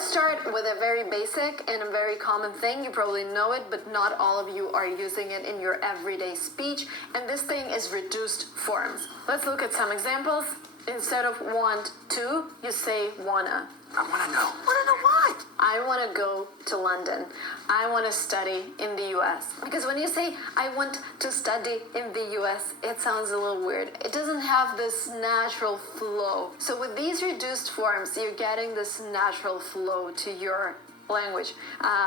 Let's start with a very basic and a very common thing. You probably know it, but not all of you are using it in your everyday speech. And this thing is reduced forms. Let's look at some examples. Instead of want to, you say wanna. I wanna know. Wanna know what? I wanna go to London. I wanna study in the US. Because when you say, I want to study in the US, it sounds a little weird. It doesn't have this natural flow. So with these reduced forms, you're getting this natural flow to your language.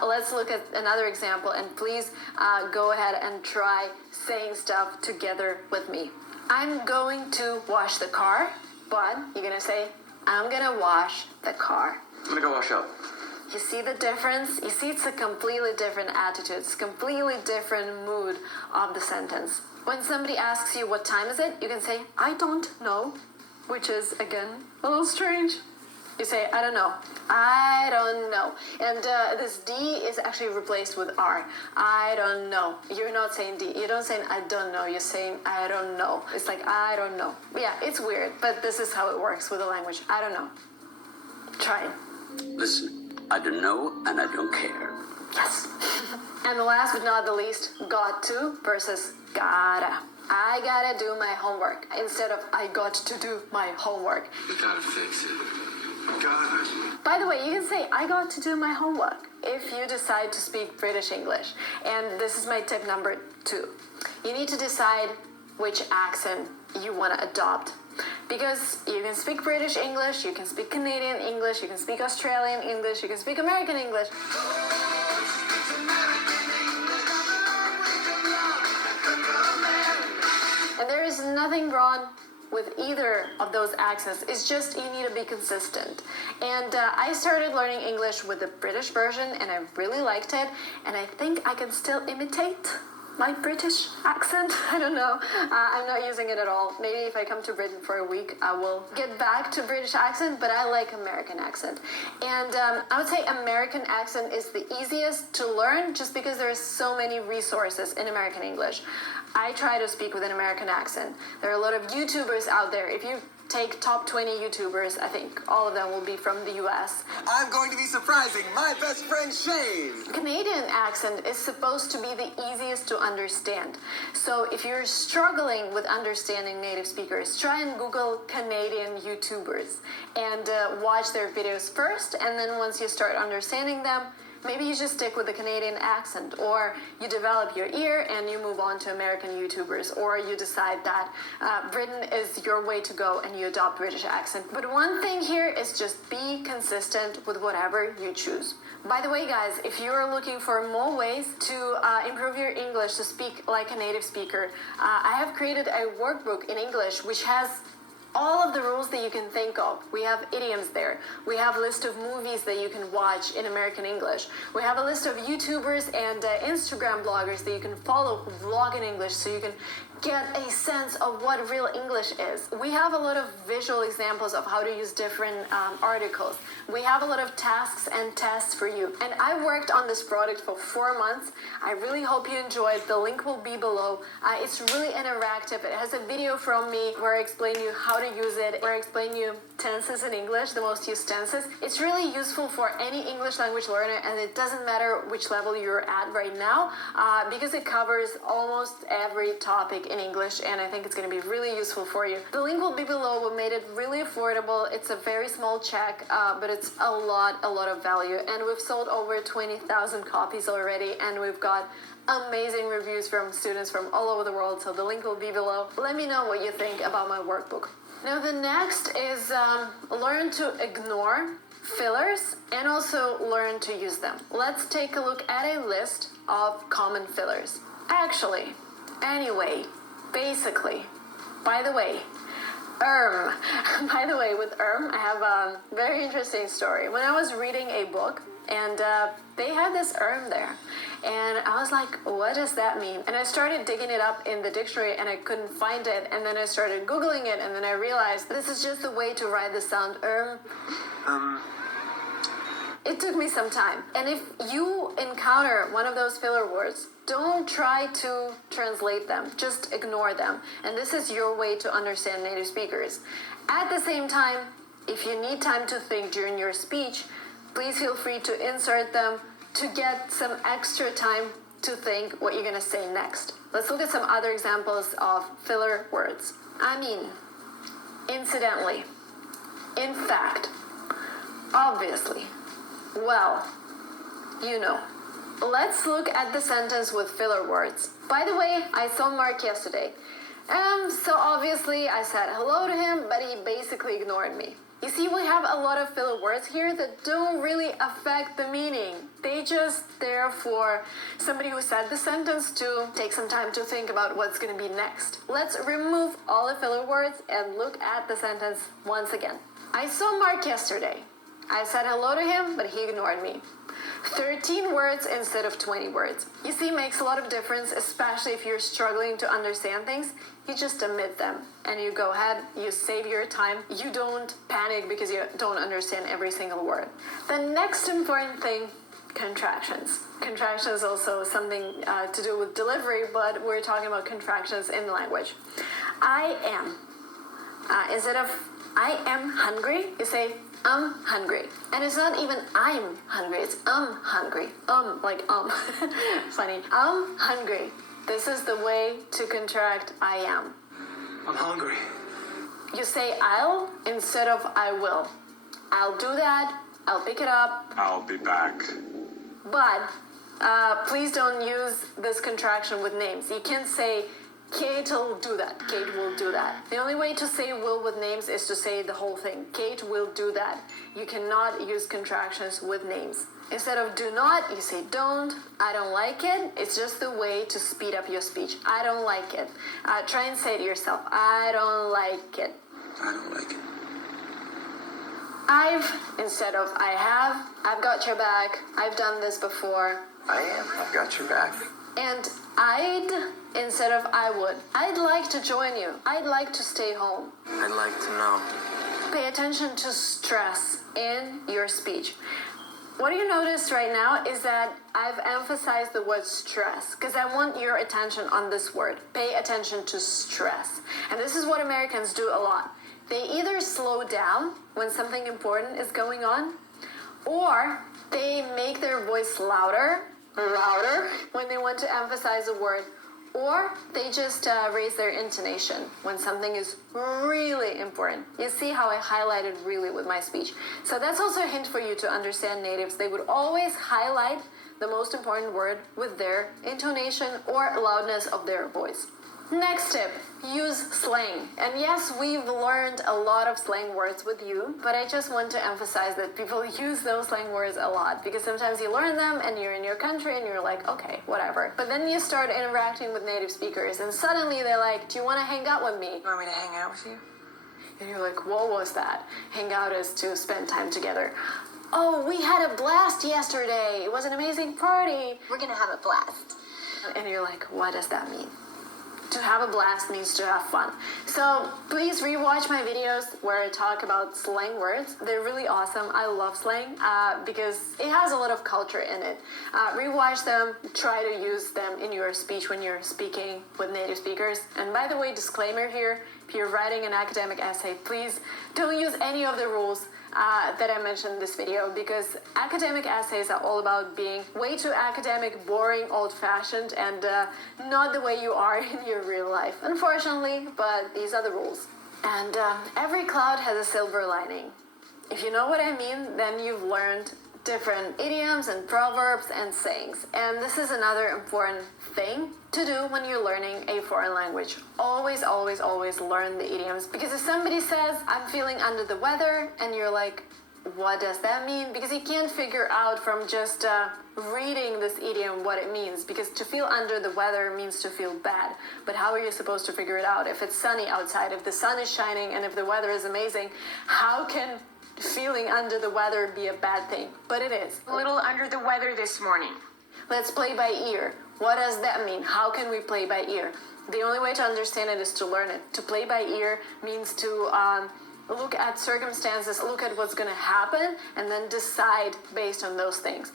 Let's look at another example, and please go ahead and try saying stuff together with me. I'm going to wash the car, but you're gonna say, I'm gonna wash the car. I'm gonna go wash up. You see the difference? You see it's a completely different attitude. It's a completely different mood of the sentence. When somebody asks you what time is it, you can say, I don't know, which is, again, a little strange. You say, I don't know. I don't know. And this D is actually replaced with R. I don't know. You're not saying D. You don't say I don't know. You're saying I don't know. It's like, I don't know. Yeah, it's weird, but this is how it works with the language. I don't know. Try it. Listen, I don't know and I don't care. Yes. And last but not the least, got to versus gotta. I gotta do my homework instead of I got to do my homework. You gotta fix it. By the way, you can say, I got to do my homework if you decide to speak British English. And this is my tip number 2. You need to decide which accent you want to adopt. Because you can speak British English, you can speak Canadian English, you can speak Australian English, you can speak American English. And there is nothing wrong with either of those accents. It's just you need to be consistent. And I started learning English with the British version, and I really liked it. And I think I can still imitate my British accent. I don't know. I'm not using it at all. Maybe if I come to Britain for a week, I will get back to British accent, but I like American accent. And I would say American accent is the easiest to learn just because there's so many resources in American English. I try to speak with an American accent. There are a lot of YouTubers out there. If you take top 20 YouTubers, I think all of them will be from the US. I'm going to be surprising my best friend Shane. Canadian accent is supposed to be the easiest to understand. So if you're struggling with understanding native speakers, try and Google Canadian YouTubers and watch their videos first, and then once you start understanding them, maybe you just stick with the Canadian accent, or you develop your ear and you move on to American YouTubers, or you decide that Britain is your way to go and you adopt British accent. But one thing here is just be consistent with whatever you choose. By the way, guys, if you're looking for more ways to improve your English to speak like a native speaker, I have created a workbook in English which has all of the rules that you can think of. We have idioms there. We have a list of movies that you can watch in American English. We have a list of YouTubers and Instagram bloggers that you can follow who vlog in English so you can get a sense of what real English is. We have a lot of visual examples of how to use different articles. We have a lot of tasks and tests for you. And I worked on this product for 4 months. I really hope you enjoyed. The link will be below. It's really interactive. It has a video from me where I explain you how to use it, where I explain you tenses in English, the most used tenses. It's really useful for any English language learner, and it doesn't matter which level you're at right now, because it covers almost every topic in English, and I think it's going to be really useful for you. The link will be below. We made it really affordable. It's a very small check, but it's a lot of value, and we've sold over 20,000 copies already, and we've got amazing reviews from students from all over the world, so the link will be below. Let me know what you think about my workbook. Now the next is learn to ignore fillers and also learn to use them. Let's take a look at a list of common fillers. Actually, anyway, basically, by the way, by the way, with I have a very interesting story. When I was reading a book, and they had this there, and I was like, what does that mean? And I started digging it up in the dictionary, and I couldn't find it, and then I started Googling it, and then I realized this is just a way to write the sound It took me some time. And if you encounter one of those filler words, don't try to translate them, just ignore them. And this is your way to understand native speakers. At the same time, if you need time to think during your speech, please feel free to insert them to get some extra time to think what you're going to say next. Let's look at some other examples of filler words. I mean, incidentally, in fact, obviously, well, you know. Let's look at the sentence with filler words. By the way, I saw Mark yesterday. So obviously I said hello to him, but he basically ignored me. You see, we have a lot of filler words here that don't really affect the meaning. They just there for somebody who said the sentence to take some time to think about what's going to be next. Let's remove all the filler words and look at the sentence once again. I saw Mark yesterday. I said hello to him, but he ignored me. 13 words instead of 20 words. You see, it makes a lot of difference, especially if you're struggling to understand things. You just omit them and you go ahead, you save your time. You don't panic because you don't understand every single word. The next important thing, contractions. Contractions is also something to do with delivery, but we're talking about contractions in language. I am. Instead of I am hungry, you say I'm hungry. And it's not even I'm hungry, it's hungry. Funny. I'm hungry. This is the way to contract I am. I'm hungry. You say I'll instead of I will. I'll do that. I'll pick it up. I'll be back. But please don't use this contraction with names. You can't say Kate will do that. Kate will do that. The only way to say will with names is to say the whole thing. Kate will do that. You cannot use contractions with names. Instead of do not, you say don't. I don't like it. It's just the way to speed up your speech. I don't like it. Try and say to yourself, I don't like it. I don't like it. I've instead of I have. I've got your back. I've done this before. I am. I've got your back. And I'd instead of I would. I'd like to join you. I'd like to stay home. I'd like to know. Pay attention to stress in your speech. What you notice right now is that I've emphasized the word stress because I want your attention on this word. Pay attention to stress. And this is what Americans do a lot. They either slow down when something important is going on, or they make their voice louder when they want to emphasize a word, or they just raise their intonation when something is really important. You see how I highlighted really with my speech. So that's also a hint for you to understand natives. They would always highlight the most important word with their intonation or loudness of their voice. Next tip, use slang. And yes, we've learned a lot of slang words with you, but I just want to emphasize that people use those slang words a lot because sometimes you learn them and you're in your country and you're like, okay, whatever. But then you start interacting with native speakers and suddenly they're like, do you want to hang out with me? You want me to hang out with you? And you're like, what was that? Hang out is to spend time together. Oh, we had a blast yesterday. It was an amazing party. We're gonna have a blast. And you're like, what does that mean? To have a blast means to have fun. So please rewatch my videos where I talk about slang words. They're really awesome. I love slang because it has a lot of culture in it. Rewatch them, try to use them in your speech when you're speaking with native speakers. And by the way, disclaimer here, if you're writing an academic essay, please don't use any of the rules that I mentioned in this video because academic essays are all about being way too academic, boring, old-fashioned, and not the way you are in your real life, unfortunately, but these are the rules. And every cloud has a silver lining. If you know what I mean, then you've learned different idioms and proverbs and sayings. And this is another important thing to do when you're learning a foreign language. Always, always, always learn the idioms. Because if somebody says, I'm feeling under the weather, and you're like, what does that mean? Because you can't figure out from just reading this idiom what it means. Because to feel under the weather means to feel bad. But how are you supposed to figure it out? If it's sunny outside, if the sun is shining, and if the weather is amazing, how can feeling under the weather be a bad thing? But it is. A little under the weather this morning. Let's play by ear. What does that mean? How can we play by ear? The only way to understand it is to learn it. To play by ear means to look at circumstances, look at what's going to happen, and then decide based on those things.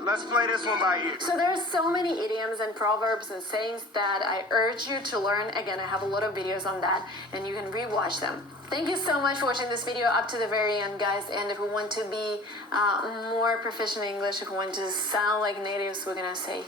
Let's play this one by ear. So there's so many idioms and proverbs and sayings that I urge you to learn. Again, I have a lot of videos on that, and you can rewatch them. Thank you so much for watching this video up to the very end, guys. And if we want to be more proficient in English, if we want to sound like natives, we're gonna say